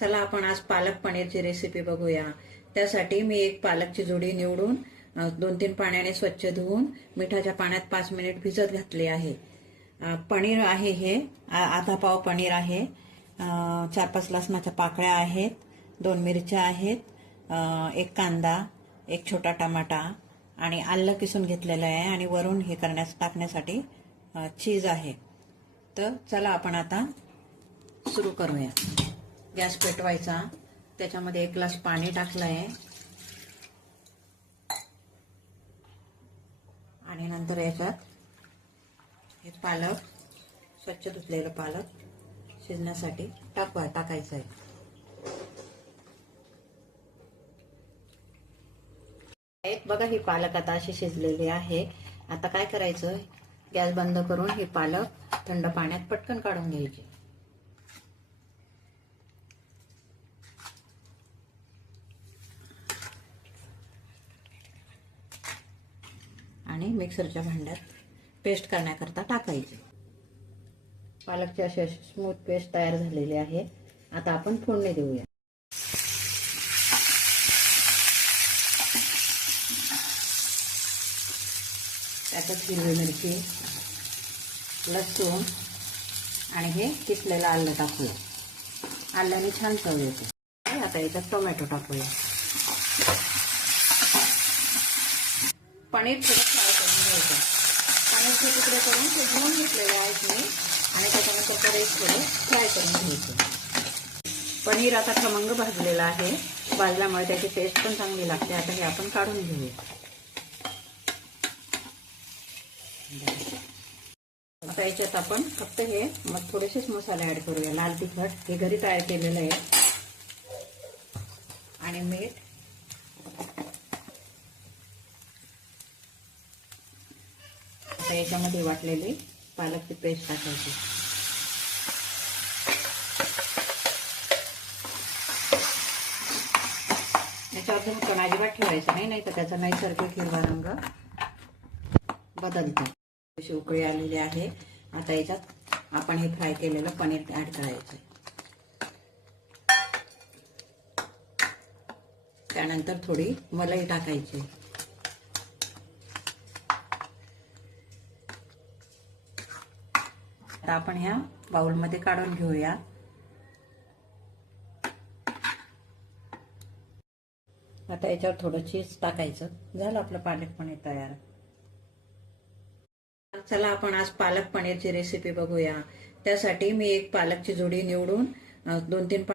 चला आपण आज पालक पनीरची रेसिपी बघूया। त्यासाठी मी एक पालकची जोडी निवडून 2-3 पाण्याने स्वच्छ धुवून मिठाच्या पाण्यात 5 मिनिट भिजत घातले आहे। पनीर आहे हे आधा पाव पनीर आहे, 4-5 लसणाच्या पाकळ्या आहेत, 2 मिरच्या आहेत, 1 कांदा, 1 छोटा टमाटा आणि आलं किसून घेतलेलं आहे आणि वरून हे टाकण्यासाठी चीज आहे। तर चला आपण आता सुरू करूया। गॅस पेटवायचा, त्याच्यामध्ये 1 ग्लास पाणी टाकलं आहे आणि नंतर याच्यात हे पालक, स्वच्छ धुतलेलं पालक शिजण्यासाठी टाकायचं आहे। बघा ही पालक आता अशी शिजलेली आहे। आता काय करायचं, गॅस बंद करून ही पालक थंड पाण्यात पटकन काढून घ्यायची आणि मिक्सरच्या भांड्यात पेस्ट करण्याकरता टाकायची। पालकची अशी स्मूथ पेस्ट तयार झालेली आहे। आता आपण फोडणी देऊया। त्याच्यात हिरवी मिरची, लसूण आणि हे किसलेलं आलं टाकूया। आल्याने छान चव येते। आता याच्यात टोमॅटो टाकूया। पनीर थोडं फ्राय करून घ्यायचं। पनीरचे तुकडे करून ते धुवून घेतलेले आहेत मी आणि त्याच्यानंतर कढईत थोडे फ्राय करून घ्यायचे। पनीर आता खमंग भाजलेलं आहे, भाजल्यामुळे त्याची टेस्ट पण चांगली लागते। आता हे आपण काढून घेऊया। आता याच्यात आपण फक्त हे थोडेसेच मसाले ऍड करूया। लाल तिखट हे घरी तयार केलेलं आहे आणि मीठ, आता याच्यामध्ये वाटलेली पालकची पेस्ट टाकायची। याच्यावर झाकण अजिबात ठेवायचं नाही, नाहीतर त्याचा नैसर्गिक हिरवा रंग बदलतो। अशी उकळी आलेली आहे। आता याच्यात आपण हे फ्राय केलेलं पनीर ऍड करायचं। त्यानंतर थोडी मलाई टाकायची। आता आपण ह्या बाउलमध्ये काढून घेऊया। आता याच्यावर थोडं चीज टाकायचं। झालं आपलं पालक पनीर तयार। चला आपण आज पालक पनीरची रेसिपी बघूया। त्यासाठी मी एक पालकची जोडी निवडून 2-3